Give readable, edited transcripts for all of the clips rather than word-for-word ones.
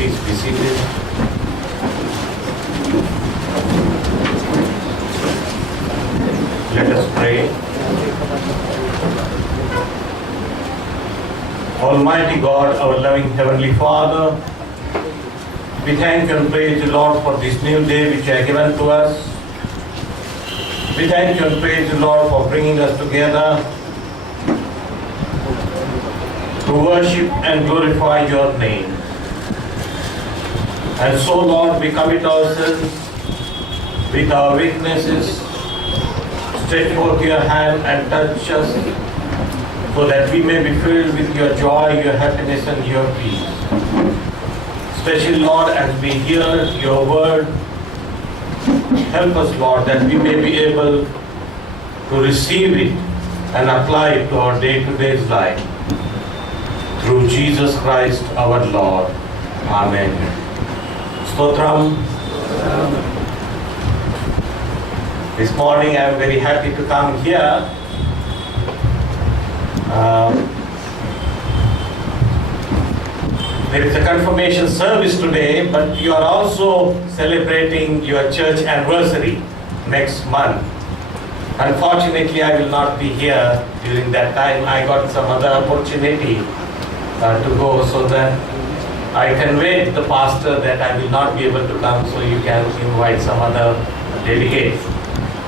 Please be seated. Let us pray. Almighty God, our loving Heavenly Father, we thank and praise the Lord for this new day which you have given to us. We thank you and praise the Lord for bringing us together to worship and glorify your name. And so, Lord, we commit ourselves with our weaknesses. Stretch forth your hand and touch us so that we may be filled with your joy, your happiness, and your peace. Especially, Lord, as we hear your word, help us, Lord, that we may be able to receive it and apply it to our day-to-day life. Through Jesus Christ our Lord. Amen. Stotram. This morning I am very happy to come here. There is a confirmation service today, but you are also celebrating your church anniversary next month. Unfortunately, I will not be here during that time. I got some other opportunity to go, so that I conveyed the pastor that I will not be able to come, so you can invite some other delegates.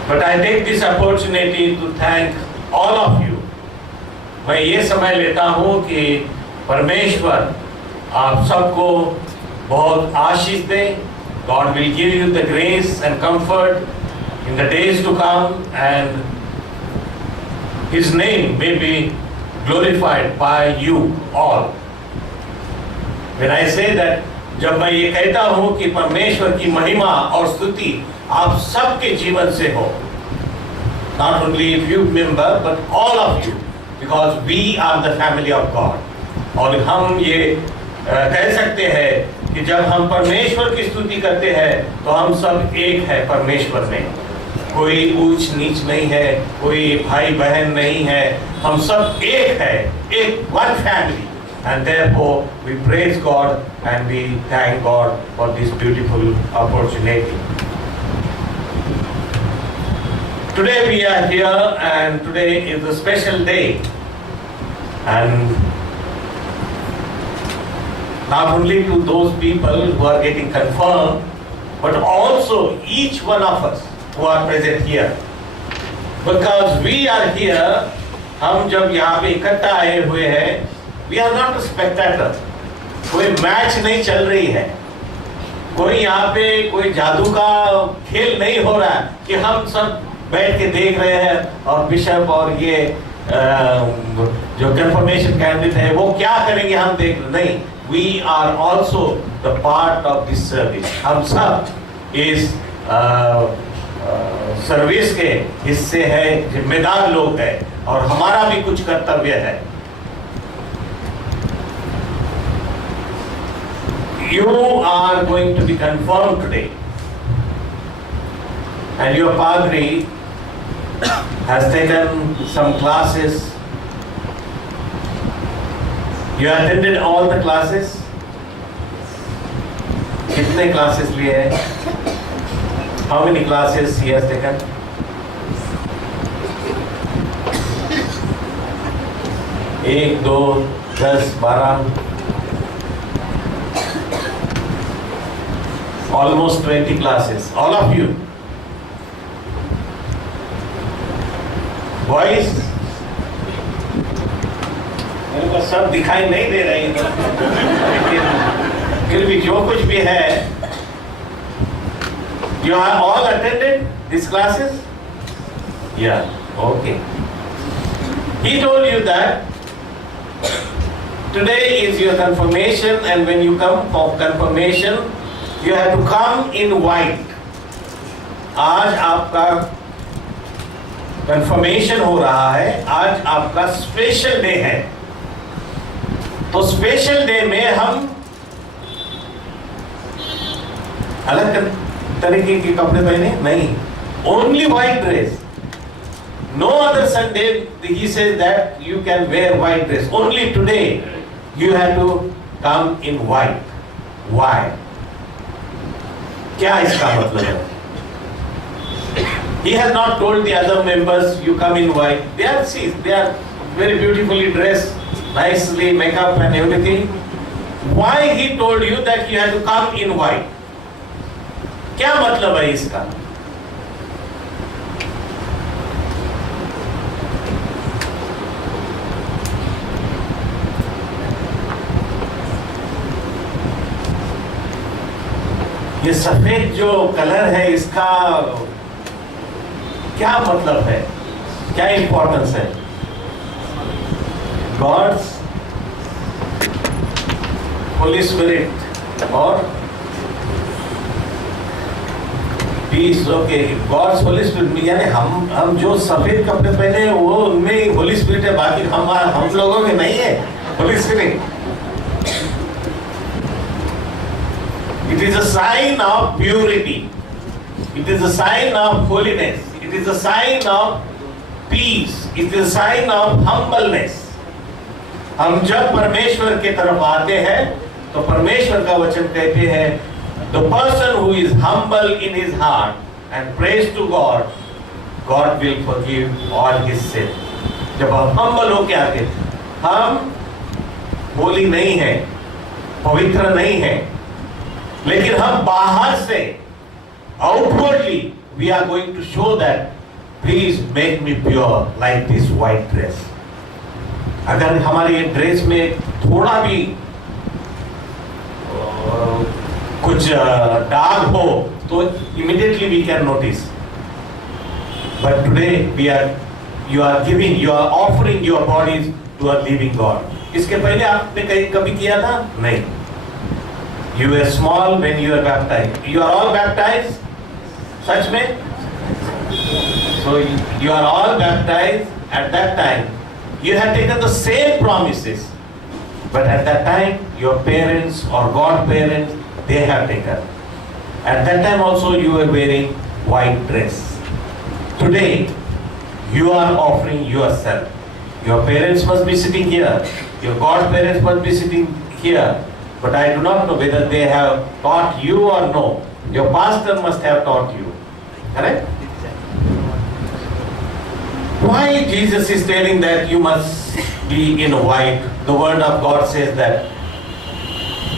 But I take this opportunity to thank all of you. मैं ये समय लेता हूँ कि परमेश्वर आप सबको बहुत आशीष दे. God will give you the grace and comfort in the days to come, and His name may be glorified by you all. When I say that, जब मैं ये कहता हूँ कि परमेश्वर की महिमा और स्तुति आप सबके जीवन से हो, not only a few members but all of you, because we are the family of God. और हम ये कह सकते हैं कि जब हम परमेश्वर की स्तुति करते हैं तो हम सब एक है परमेश्वर में. कोई ऊंच नीच नहीं है, कोई भाई बहन नहीं है, हम सब एक है, एक one family. And therefore we praise God and we thank God for this beautiful opportunity. Today we are here, and today is a special day. And not only to those people who are getting confirmed, but also each one of us who are present here. Because we are here, हम जब यहाँ पे इकट्ठा आए हुए हैं, we are not a spectator. कोई match नहीं चल रही है, कोई यहाँ पे कोई जादू का खेल नहीं हो रहा है कि हम सब बैठ के देख रहे हैं और बिशप और ये जो कंफर्मेशन कैंडिडेट है वो क्या करेंगे हम देख नहीं. We are also the part of this service. हम सब इस सर्विस के हिस्से हैं, जिम्मेदार लोग हैं, और हमारा भी कुछ कर्तव्य है. You are going to be confirmed today, and your padri has taken some classes. You attended all the classes? कितने classes लिए हैं? How many classes he has taken? एक, दो, 10, 12, almost 20 classes. All of you. Boys, मेरे को सब दिखाई नहीं दे रही है, लेकिन फिर भी जो कुछ भी है, you are all attended these classes? Yeah, okay. He told you that today is your confirmation, and when you come for confirmation, you have to come in white. आज आपका confirmation हो रहा है, आज आपका स्पेशल डे है. तो special day में हम अलग तरीके के कपड़े पहने नहीं, only white dress. No other Sunday he says that you can wear white dress. Only today you have to come in white. Why? क्या इसका मतलब है? He has not told the other members, you come in white. They are very beautifully dressed, nicely make up and everything. Why he told you that you have to come in white? क्या मतलब है इसका? ये सफेद जो colour है इसका क्या मतलब है, क्या इंपॉर्टेंस है? गॉड्स होली स्पिरिट और peace, okay, God's holy spirit, यानी हम जो सफेद कपड़े पहने वो उनमें होली स्पिरिट है, बाकी हम लोगों में नहीं है Holi spirit. It is a sign of purity. It is a sign of holiness. It is a sign of peace. It is a sign of humbleness. हम जब परमेश्वर के तरफ आते हैं तो परमेश्वर का वचन कहते हैं, the person who is humble in his heart and prays to God, God will forgive all his sin. जब हम humble होके आते हैं, हम होली नहीं है, पवित्र नहीं है, लेकिन हम बाहर से outwardly we are going to show that please make me pure like this white dress. अगर हमारे ये ड्रेस में थोड़ा भी कुछ दाग हो तो immediately we can notice. But today you are giving, you are offering your bodies to a living God. इसके पहले आपने कभी किया था? नहीं. You were small when you were baptized. You are all baptized? सच में? So you are all baptized at that time. You have taken the same promises. But at that time, your parents or godparents, they have taken. At that time also you were wearing white dress. Today, you are offering yourself. Your parents must be sitting here. Your godparents must be sitting here. But I do not know whether they have taught you or no. Your pastor must have taught you. Correct? Why Jesus is telling that you must be in white? The word of God says that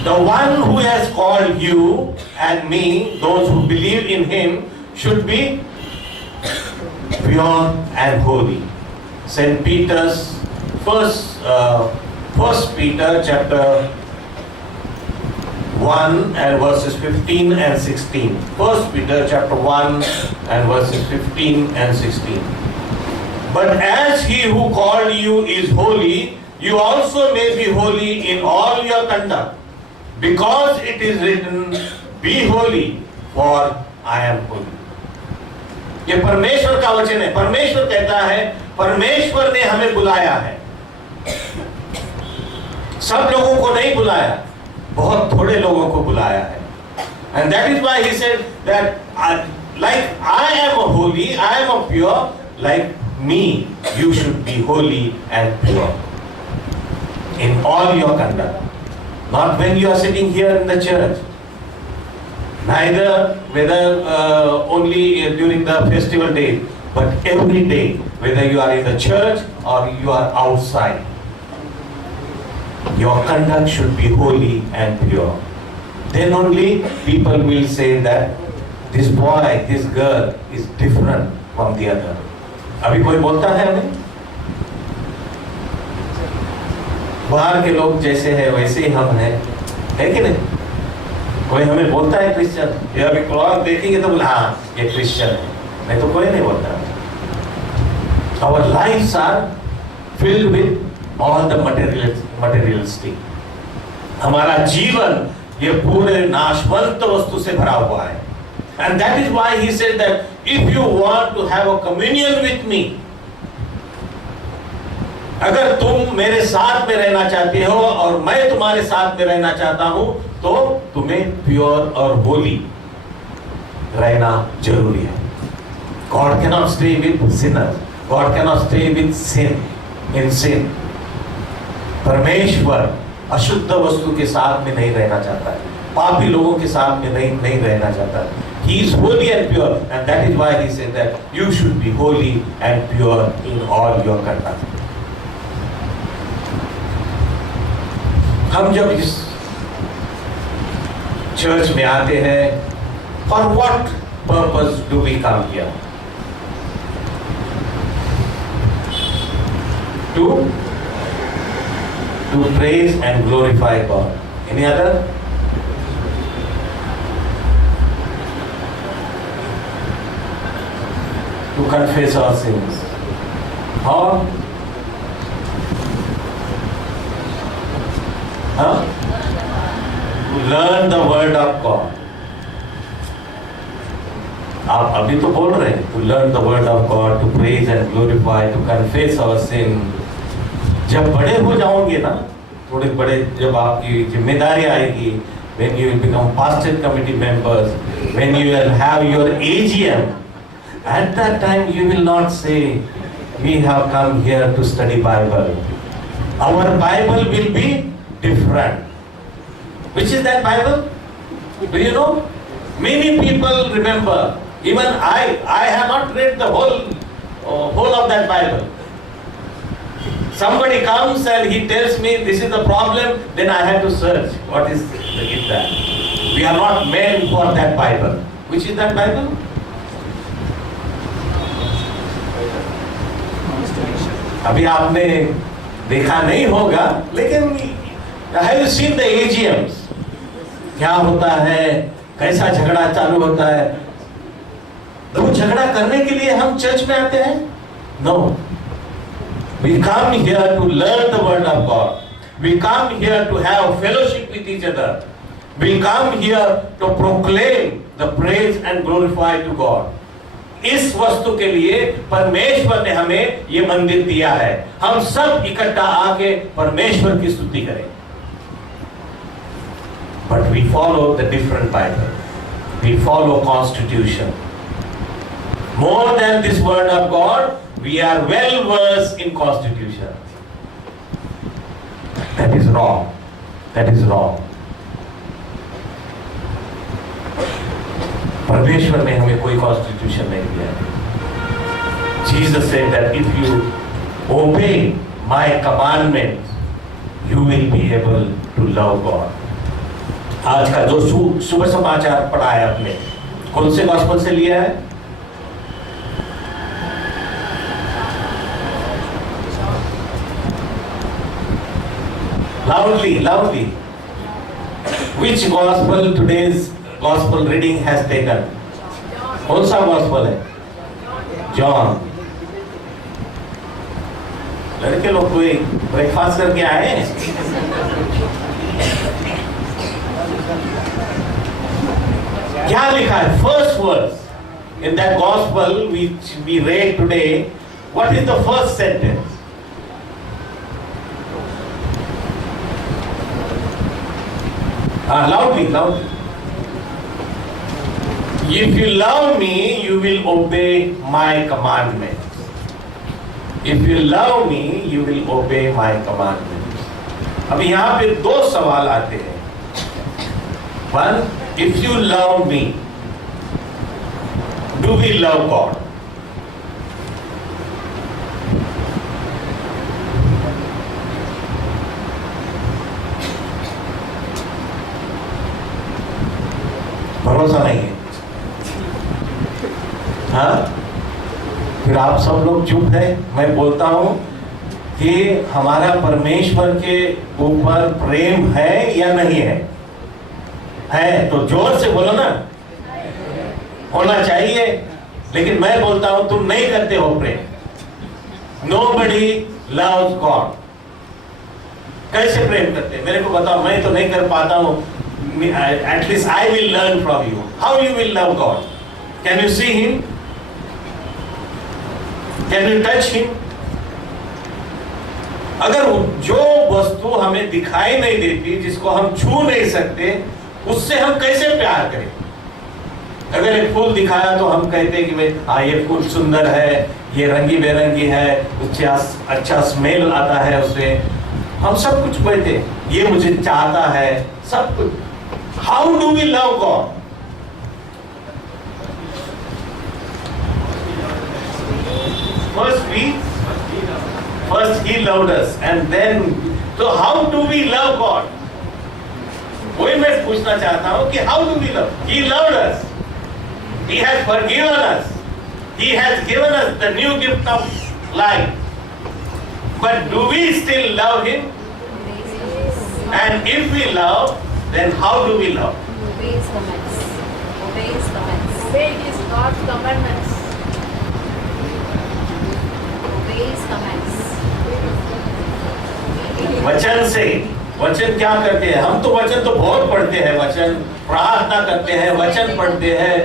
the one who has called you and me, those who believe in him, should be pure and holy. St. Peter's First Peter chapter 1 and verses 15 and 16. First Peter chapter 1 and verses 15 and 16. But as he who called you is holy, you also may be holy in all your conduct, because it is written, be holy, for I am holy. ये परमेश्वर का वचन है. परमेश्वर कहता है, परमेश्वर ने हमें बुलाया है. सब लोगों को नहीं बुलाया, बहुत थोड़े लोगों को बुलाया है. And that is why he said that like I am holy, I am pure, like me, you should be holy and pure in all your conduct. Not when you are sitting here in the church, neither whether only during the festival day, but every day, whether you are in the church or you are outside. Your conduct should be holy and pure. Then only people will say that this boy, this girl is different from the other. अभी कोई बोलता है हमें? बाहर के लोग जैसे हैं वैसे ही हम हैं, है कि नहीं? कोई हमें बोलता है क्रिश्चियन, ये अभी कुरान देखेंगे तो बोला हाँ ये क्रिश्चियन है, नहीं तो कोई नहीं बोलता. Our lives are filled with all the materialistic. हमारा जीवन ये पूरे नाशवंत वस्तु से भरा हुआ है. And that is why he said that if you want to have a communion with me, अगर तुम मेरे साथ में रहना चाहते हो और मैं तुम्हारे साथ में रहना चाहता हूं, तो तुम्हें प्योर और होली रहना जरूरी है. God cannot stay with sinners. God cannot stay with sin, in sin. परमेश्वर अशुद्ध वस्तु के साथ में नहीं रहना चाहता है. पापी लोगों के सामने नहीं रहना चाहता। He is holy and pure, and that is why he said that you should be holy and pure in all your conduct. हम जब इस चर्च में आते हैं, for what purpose do we come here? To praise and glorify God. Any other? To confess our sins. Or to learn the word of God. आप अभी तो बोल रहे हैं to learn the word of God, to praise and glorify, to confess our sin. जब बड़े हो जाओगे ना, थोड़े बड़े, जब आपकी जिम्मेदारी आएगी, when you will become pastor committee members, when you will have your AGM, at that time you will not say, we have come here to study Bible. Our Bible will be different. Which is that Bible? Do you know? Many people remember. Even I have not read the whole of that Bible. Somebody comes and he tells me this is the problem, then I have to search. What is that? We are not meant for that Bible. Which is that Bible? अभी आपने देखा नहीं होगा, लेकिन have you seen the AGMs? क्या होता है, कैसा झगड़ा चालू होता है? तो झगड़ा करने के लिए हम चर्च में आते हैं? No. We come here to learn the word of God. We come here to have fellowship with each other. We come here to proclaim the praise and glorify to God. इस वस्तु के लिए परमेश्वर ने हमें ये मंदिर दिया है। हम सब इकट्ठा आके परमेश्वर की स्तुति करें। But we follow the different Bible. We follow Constitution. More than this word of God, we are well versed in Constitution. That is wrong. That is wrong. परमेश्वर ने हमें कोई कॉन्स्टिट्यूशन नहीं दिया है। Jesus said that if you obey my commandments, you will be able to love God. आज का जो सुबह समाचार पढ़ा है आपने, कौन से गॉस्पेल से लिया है? Loudly, loudly. Which gospel today's gospel reading has taken? कौन सा gospel है? John. लड़के लोग कोई ब्रेकफास्ट करके आए हैं? क्या लिखा है? First verse in that gospel which we read today. What is the first sentence? Loudly, loudly. If you love me, you will obey my commandments. If you love me, you will obey my commandments. अब यहाँ पे दो सवाल आते हैं. One, if you love me, do we love God? भरोसा नहीं है। हाँ, फिर आप सब लोग चुप है। मैं बोलता हूं कि हमारा परमेश्वर के ऊपर प्रेम है या नहीं है? है तो जोर से बोलो ना। होना चाहिए, लेकिन मैं बोलता हूं तुम नहीं करते हो प्रेम। Nobody loves God. कैसे प्रेम करते? मेरे को बताओ, मैं तो नहीं कर पाता हूं। At least I will learn from you. How you will love God? Can you see Him? Can you touch Him? अगर जो वस्तु हमें दिखाई नहीं देती, जिसको हम छू नहीं सकते, उससे हम कैसे प्यार करें? अगर एक फूल दिखाया तो हम कहते हैं कि भाई हाँ ये फूल सुंदर है, ये रंगी बेरंगी है, अच्छा स्मेल आता है उससे, हम सब कुछ कहते हैं, ये मुझे चाहता है, सब कुछ। How do we love God? First He loved us, and then, so how do we love God? वही मैं पूछना चाहता हूँ कि how do we love? He loved us. He has forgiven us. He has given us the new gift of life. But do we still love Him? And if we love, then how do we love? Obeys commands. Obeys commands. Obey His God's commandments. Obeys commands. वचन से, वचन क्या करते हैं? हम तो वचन तो बहुत पढ़ते हैं, वचन प्रार्थना करते हैं, वचन पढ़ते हैं,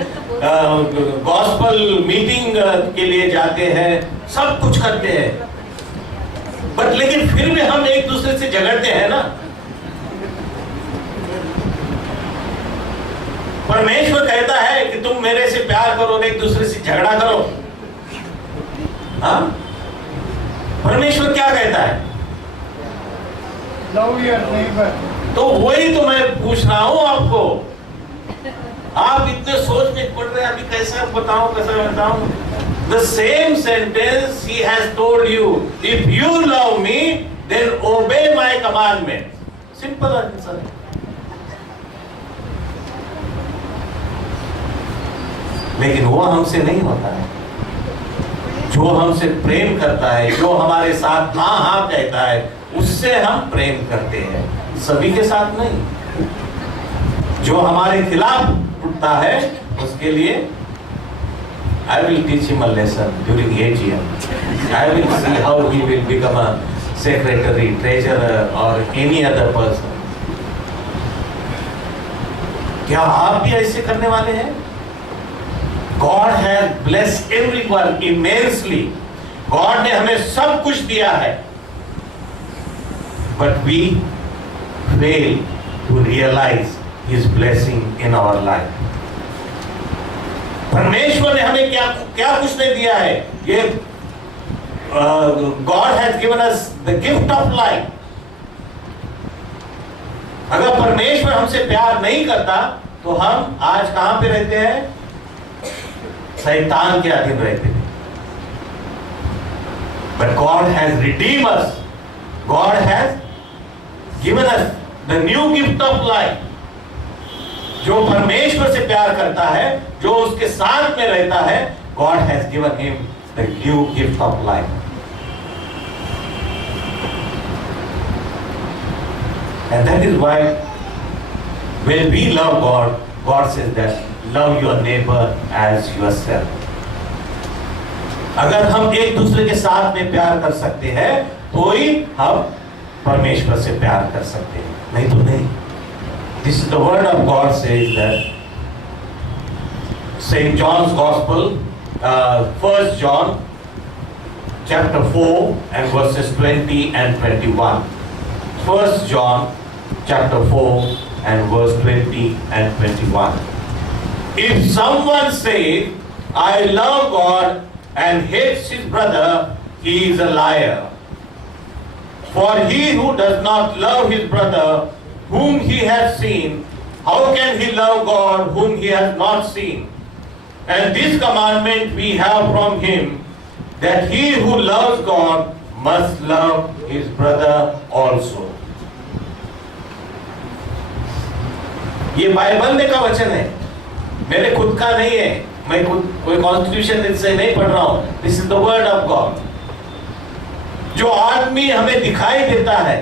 गॉस्पल मीटिंग के लिए जाते हैं, सब कुछ करते हैं, बट लेकिन फिर भी हम एक दूसरे से झगड़ते हैं ना। परमेश्वर कहता है कि तुम मेरे से प्यार करो और एक दूसरे से झगड़ा करो। हाँ, परमेश्वर क्या कहता है? Love your neighbor. तो वही तो मैं पूछ रहा हूं आपको। आप इतने सोच में पड़ रहे हैं, अभी कैसे बताऊं? The same sentence He has told you. If you love me, then obey my commandment. Simple answer. लेकिन वो हमसे नहीं होता है। जो हमसे प्रेम करता है, जो हमारे साथ हाँ हाँ कहता है, उससे हम प्रेम करते हैं, सभी के साथ नहीं। जो हमारे खिलाफ उठता है, उसके लिए I will teach him a lesson during AGM. I will see how he will become a secretary, treasurer or any other person. क्या आप भी ऐसे करने वाले हैं? God has blessed everyone immensely. God ने हमें सब कुछ दिया है, but we fail to realize His blessing in our life. परमेश्वर ने हमें क्या कुछ नहीं दिया है? ये God has given us the gift of life. अगर परमेश्वर हमसे प्यार नहीं करता तो हम आज कहां पे रहते हैं? शैतान के अधीन रहते हैं। But God has redeemed us. God has given us the new gift of life. जो परमेश्वर से प्यार करता है, जो उसके साथ में रहता है, God has given him the new gift of life. And that is why when we love God, God says that love your neighbor as yourself. अगर हम एक दूसरे के साथ में प्यार कर सकते हैं तो ही हम परमेश्वर से प्यार कर सकते हैं, नहीं तो नहीं। This is the word of God says that St. John's Gospel, 1 John chapter 4 and verses 20 and 21. 1 John chapter 4 and verse 20 and 21. If someone says, I love God and hates his brother, he is a liar. For he who does not love his brother whom he has seen, how can he love God whom he has not seen? And this commandment we have from him, that he who loves God must love his brother also. ये Bible का वचन है, मेरे खुद का नहीं है, मैं खुद कोई कॉन्स्टिट्यूशन से नहीं पढ़ रहा हूं। This is the word of God. जो आदमी हमें दिखाई देता है,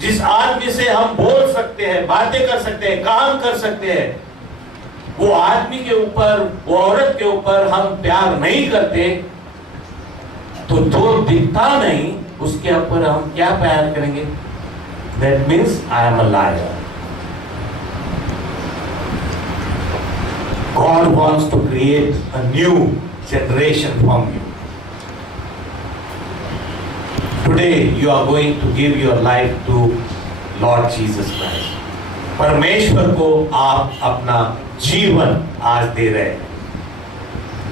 जिस आदमी से हम बोल सकते हैं, बातें कर सकते हैं, काम कर सकते हैं, वो आदमी के ऊपर, वो औरत के ऊपर हम प्यार नहीं करते, तो जो दिखता नहीं उसके ऊपर हम क्या प्यार करेंगे? That means I am a liar. God wants to create a new generation from you. Today you are going to give your life to Lord Jesus Christ. परमेश्वर को आप अपना जीवन आज दे रहे हैं।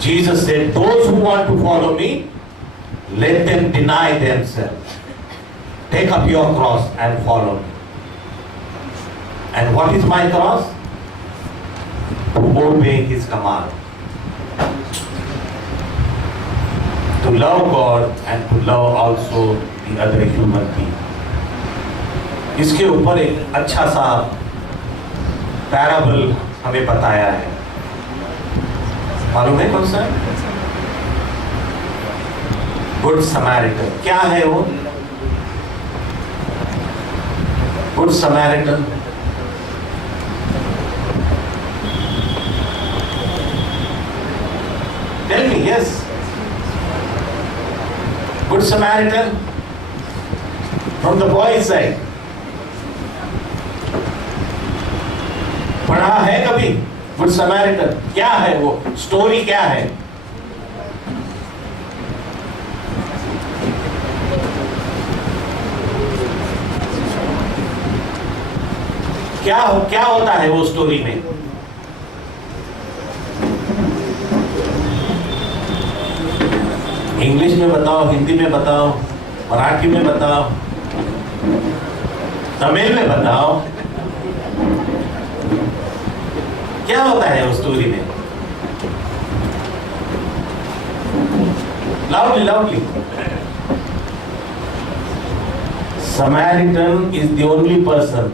Jesus said, those who want to follow me, let them deny themselves. Take up your cross and follow me. And what is my cross? to obey His command, to love God and to love also the other human being. इसके ऊपर एक अच्छा सा parable हमें बताया है, मालूम है कौन सा? Good Samaritan. क्या है वो good Samaritan? Tell me. Yes, good Samaritan from the boys side. पढ़ा है कभी गुड समैरिटन? क्या है वो स्टोरी? क्या है? क्या होता है वो स्टोरी में? इंग्लिश में बताओ, हिंदी में बताओ, मराठी में बताओ, तमिल में बताओ। क्या होता है उस स्टोरी में? Loudly loudly. Samaritan is the only person।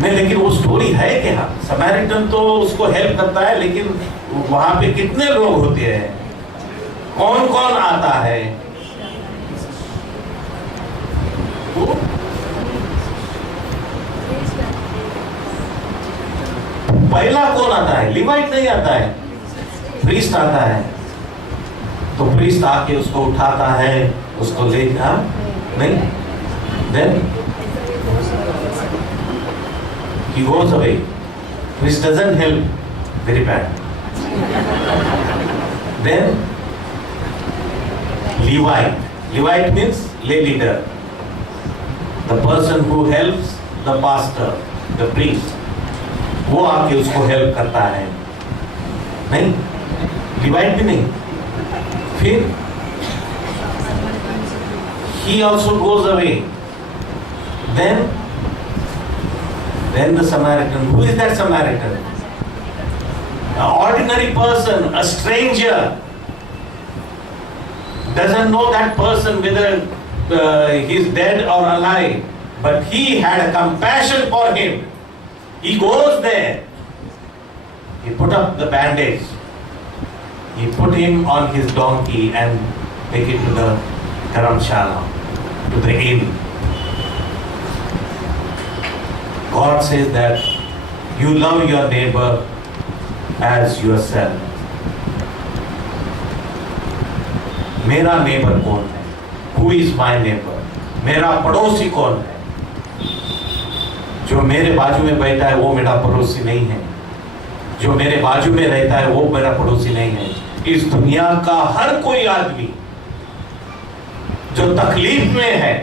नहीं, लेकिन वो स्टोरी है क्या? समैरिटन तो उसको हेल्प करता है, लेकिन वहां पे कितने लोग होते हैं? कौन कौन आता है? पहला कौन आता है? लिवाइट नहीं आता है, प्रीस्ट आता है। तो प्रीस्ट आके उसको उठाता है, उसको ले नहीं, then he goes away, which doesn't help, very bad. Then Levite means lay leader, the person who helps the pastor, the priest, वो आके उसको हेल्प करता है। नहीं, Levite भी नहीं। फिर he also goes away. Then the Samaritan. Who is that Samaritan? An ordinary person, a stranger, doesn't know that person whether he is dead or alive, but he had a compassion for him. He goes there. He put up the bandage. He put him on his donkey and take it to the Dharamshala, to the inn. God says that you love your neighbor as yourself. मेरा neighbour कौन है? Who is my neighbor? मेरा पड़ोसी कौन है? जो मेरे बाजू में बैठा है वो मेरा पड़ोसी नहीं है। जो मेरे बाजू में रहता है वो मेरा पड़ोसी नहीं है। इस दुनिया का हर कोई आदमी जो तकलीफ में है,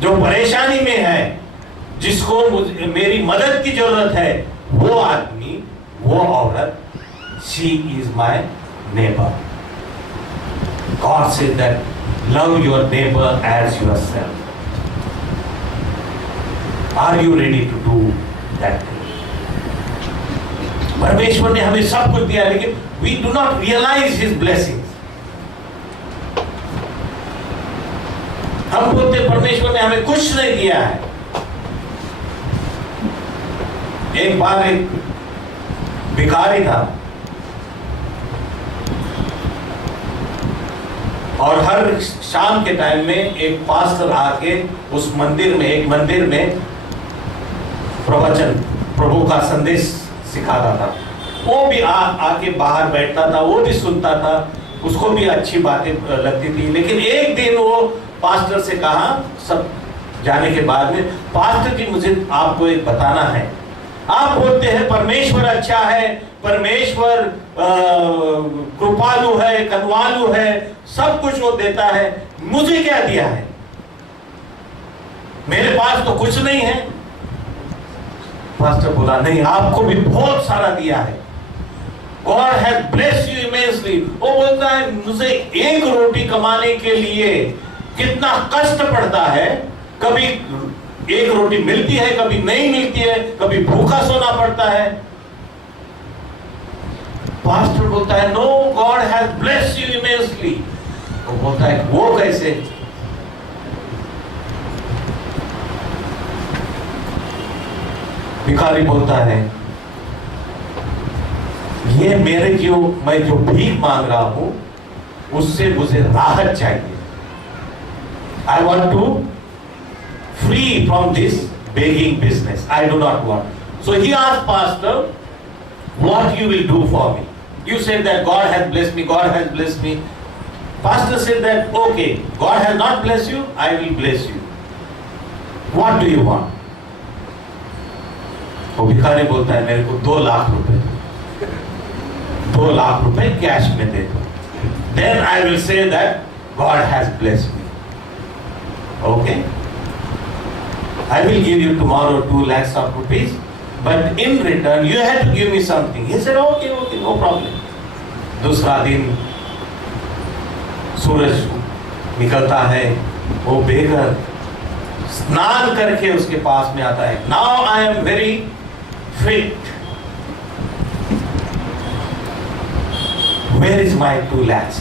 जो परेशानी में है, जिसको मेरी मदद की जरूरत है, वो आदमी, वो औरत, she is my neighbor. God said that love your neighbor as yourself. Are you ready to do that thing? परमेश्वर ने हमें सब कुछ दिया, लेकिन we do not realize His blessings. हम बोलते परमेश्वर ने हमें कुछ नहीं दिया है। एक बार एक भिखारी था और हर शाम के टाइम में एक पास्टर आके उस एक मंदिर में प्रवचन, प्रभु का संदेश सिखाता था। वो भी आके बाहर बैठता था, वो भी सुनता था, उसको भी अच्छी बातें लगती थी। लेकिन एक दिन वो पास्टर से कहा, सब जाने के बाद में, पास्टर जी मुझे आपको एक बताना है। आप बोलते हैं परमेश्वर अच्छा है, परमेश्वर कृपालु है, करुणालु है, सब कुछ वो देता है, मुझे क्या दिया है? मेरे पास तो कुछ नहीं है। पास्टर बोला, नहीं, आपको भी बहुत सारा दिया है। God has blessed you immensely। वो बोलता है, मुझे एक रोटी कमाने के लिए कितना कष्ट पड़ता है। कभी एक रोटी मिलती है, कभी नहीं मिलती है, कभी भूखा सोना पड़ता है। पास्टर बोलता है no, God has blessed you immensely. वो बोलता है वो कैसे? भिखारी बोलता है ये मैं जो भीख मांग रहा हूं उससे मुझे राहत चाहिए। I want to free from this begging business. I do not want. So he asked pastor, what you will do for me? You said that God has blessed me, God has blessed me. Pastor said that, okay, God has not blessed you, I will bless you. What do you want? वो भिखारी बोलता है मेरे को 2 लाख रुपए, 2 लाख रुपए cash में दे दो। Then I will say that God has blessed me. Okay? I will give you tomorrow 2 lakhs of rupees, but in return you have to give me something. He said, okay, no problem. दूसरा दिन सूरज निकलता है, वो बेघर स्नान करके उसके पास में आता है। Now I am very fit. Where is my 2 lakhs?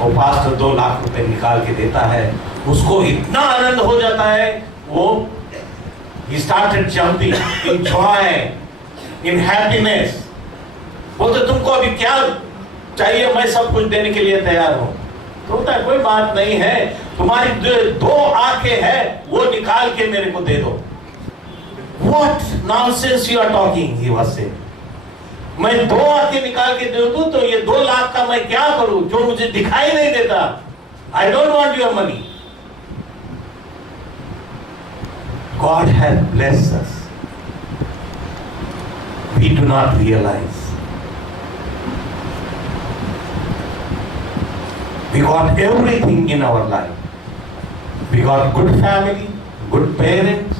वो पास्टर 2 लाख रुपए निकाल के देता है। उसको इतना आनंद हो जाता है, वो he started jumping in joy, in happiness. बोलते तुमको अभी क्या चाहिए, मैं सब कुछ देने के लिए तैयार हूं। तो बोलता है कोई बात नहीं है, तुम्हारी 2 आंखें हैं वो निकाल के मेरे को दे दो। What nonsense you are talking, he was saying. मैं 2 आंखें निकाल के दे दूं तो ये 2 लाख का मैं क्या करूं जो मुझे दिखाई नहीं देता। I don't want your money. God has blessed us. We do not realize. We got everything in our life. We got good family, good parents,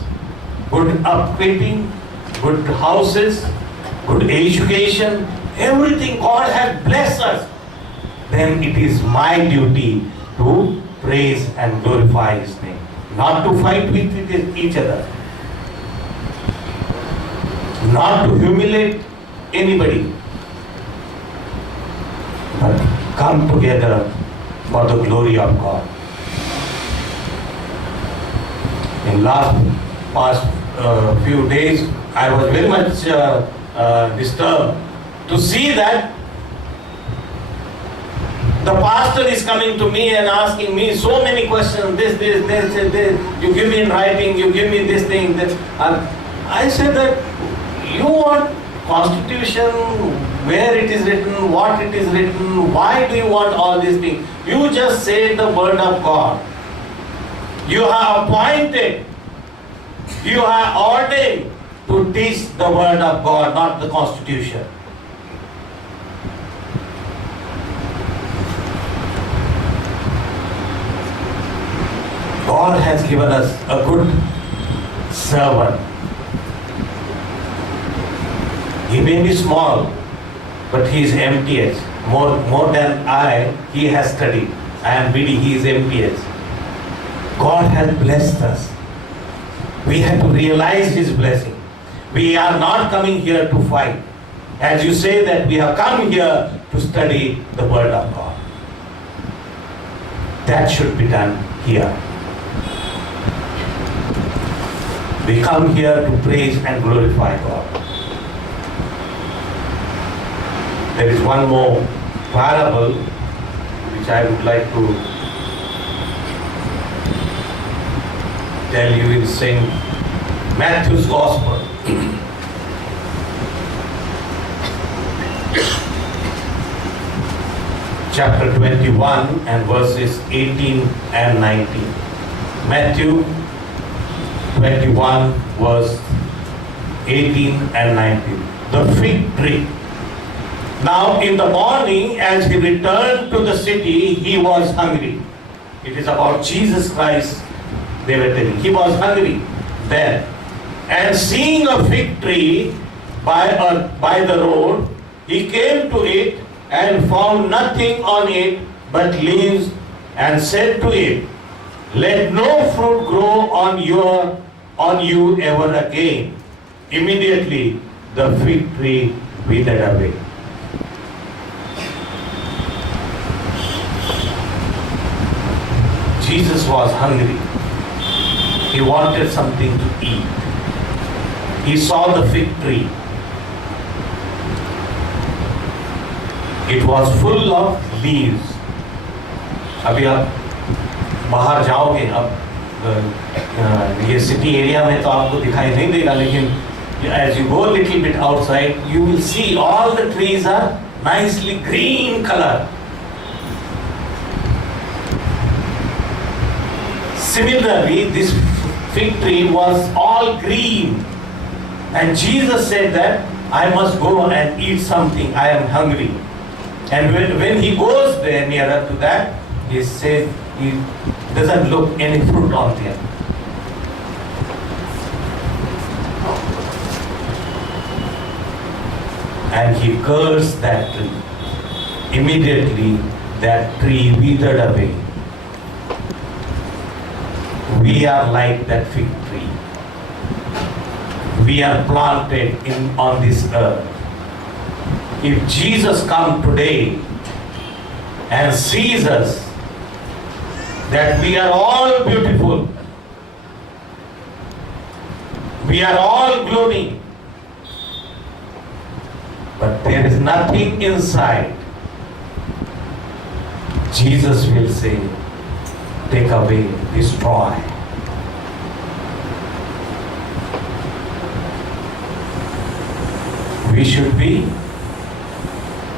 good upbringing, good houses, good education, everything God has blessed us. Then it is my duty to praise and glorify His name, not to fight with each other, not to humiliate anybody, but come together for the glory of God. In past few days, I was very much disturbed to see that the pastor is coming to me and asking me so many questions. This. You give me in writing. You give me this thing. This. And I said that you want constitution, where it is written, what it is written. Why do you want all these things? You just say the word of God. You are appointed. You are ordained to teach the word of God, not the constitution. God has given us a good servant. He may be small, but he is MTS. More than I, he has studied. I am BD, he is MTS. God has blessed us. We have to realize His blessing. We are not coming here to fight. As you say that we have come here to study the Word of God. That should be done here. We come here to praise and glorify God. There is one more parable which I would like to tell you in St. Matthew's Gospel. Chapter 21 and verses 18 and 19. Matthew 21 verse 18 and 19. The fig tree. Now in the morning as he returned to the city, he was hungry. It is about Jesus Christ, they were telling. He was hungry then. And seeing a fig tree by the road, he came to it and found nothing on it but leaves, and said to it, let no fruit grow on you ever again. Immediately the fig tree withered away. Jesus was hungry. He wanted something to eat. He saw the fig tree. It was full of leaves. अभी आप बाहर जाओगे, अब ये city area में तो आपको दिखाई नहीं देगा, लेकिन as you go a little bit outside, you will see all the trees are nicely green color. Similarly, this fig tree was all green, and Jesus said that I must go and eat something. I am hungry. And when he goes there nearer to that, he says he doesn't look any fruit on there. And he cursed that tree. Immediately that tree withered away. We are like that fig tree. We are planted on this earth. If Jesus comes today and sees us, that we are all beautiful, we are all glowing, but there is nothing inside, Jesus will say, take away, destroy. We should be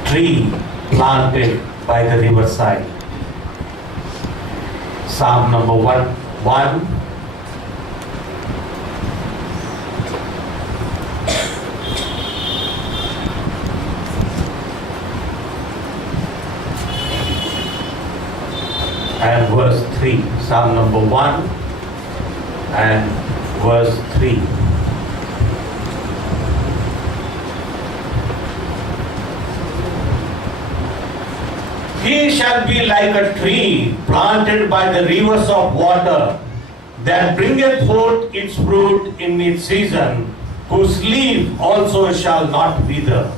tree planted by the riverside. Psalm number 1. And verse 3. Psalm number 1 and verse 3. He shall be like a tree planted by the rivers of water, that bringeth forth its fruit in its season, whose leaf also shall not wither.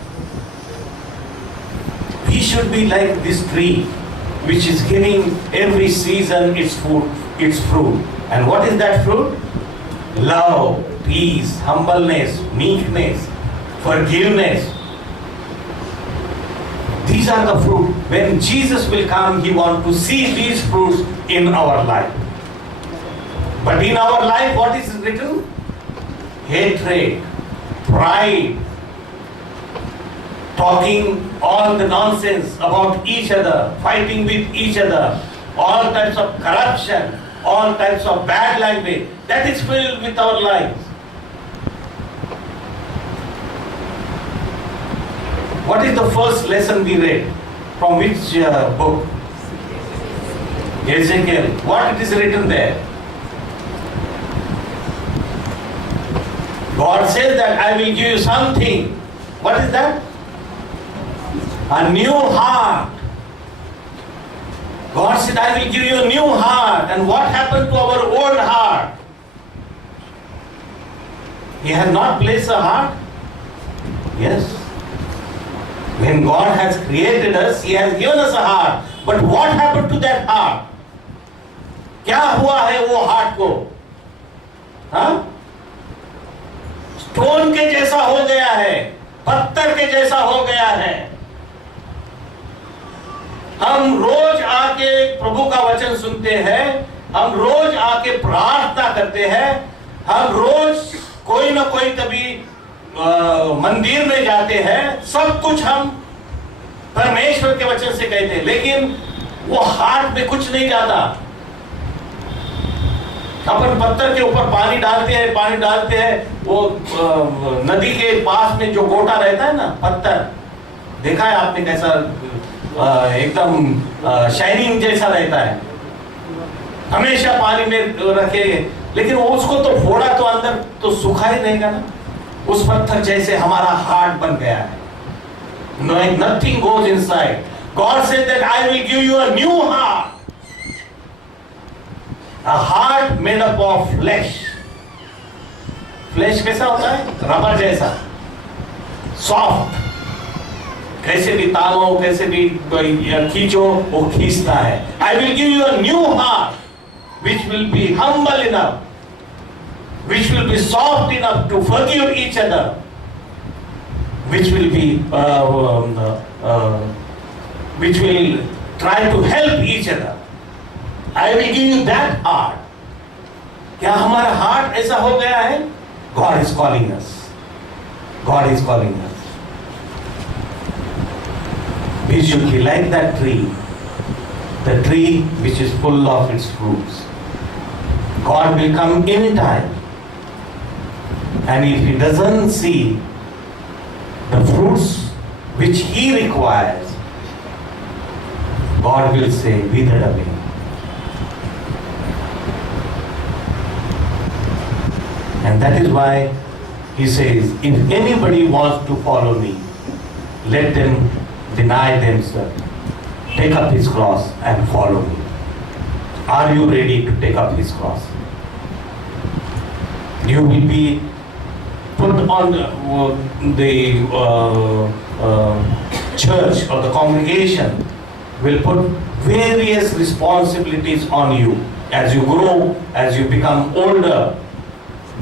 We should be like this tree, which is giving every season its fruit. And what is that fruit? Love, peace, humbleness, meekness, forgiveness. These are the fruit. When Jesus will come, He wants to see these fruits in our life. But in our life, what is written? Hatred, pride, talking all the nonsense about each other, fighting with each other, all types of corruption, all types of bad language. That is filled with our lives. What is the first lesson we read? From which book? Ezekiel. What it is written there? God says that I will give you something. What is that? A new heart. God said, I will give you a new heart. And what happened to our old heart? He has not placed a heart? Yes. When God has created us, He has given us a heart. But what happened to that heart? क्या हुआ है वो heart को? हाँ? Stone के जैसा हो गया है, पत्थर के जैसा हो गया है. हम रोज आके प्रभु का वचन सुनते हैं, हम रोज आके प्रार्थना करते हैं, हम रोज कोई ना कोई कभी मंदिर में जाते हैं, सब कुछ हम परमेश्वर के वचन से कहते हैं, लेकिन वो हार्ट में कुछ नहीं जाता. अपन पत्थर के ऊपर पानी डालते हैं, वो नदी के पास में जो गोटा रहता है ना, पत्थर देखा है आपने कैसा एकदम शाइनिंग जैसा रहता है, हमेशा पानी में रखे, लेकिन उसको तो फोड़ा तो अंदर तो सूखा ही रहेगा ना. उस पत्थर जैसे हमारा हार्ट बन गया है. Nothing goes inside. God said that I will give you a new heart. A heart made up of flesh. Flash कैसा होता है? रबर जैसा, सॉफ्ट. कैसे भी तानो, कैसे भी खींचो, वो खींचता है. I will give you a new heart, which will be humble enough, which will be soft enough to forgive each other, which will be, which will try to help each other. I will give you that heart. क्या हमारा heart ऐसा हो गया है? God is calling us. God is calling us. We should be like that tree, the tree which is full of its fruits. God will come in time, and if He doesn't see the fruits which He requires, God will say, withered away. And that is why He says, if anybody wants to follow me, let them deny themselves, take up his cross and follow me. Are you ready to take up his cross? You will be put on the church or the congregation will put various responsibilities on you. As you grow, as you become older,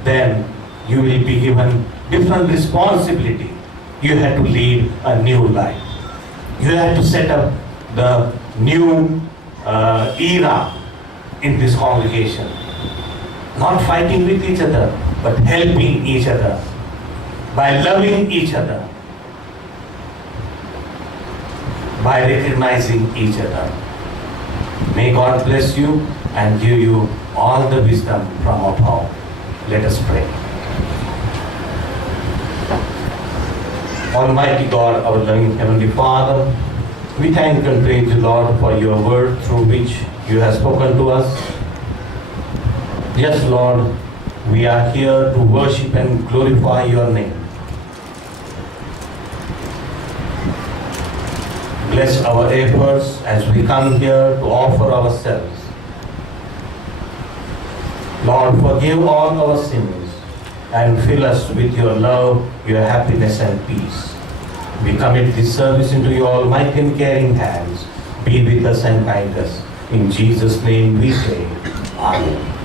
then you will be given different responsibility. You have to lead a new life. You have to set up the new era in this congregation. Not fighting with each other, but helping each other by loving each other, by recognizing each other. May God bless you and give you all the wisdom from above. Let us pray. Almighty God, our loving Heavenly Father, we thank and praise you, Lord, for your word through which you have spoken to us. Yes, Lord, we are here to worship and glorify your name. Bless our efforts as we come here to offer ourselves. Lord, forgive all our sins and fill us with your love, your happiness and peace. We commit this service into your almighty and caring hands. Be with us and guide us. In Jesus' name we pray. Amen.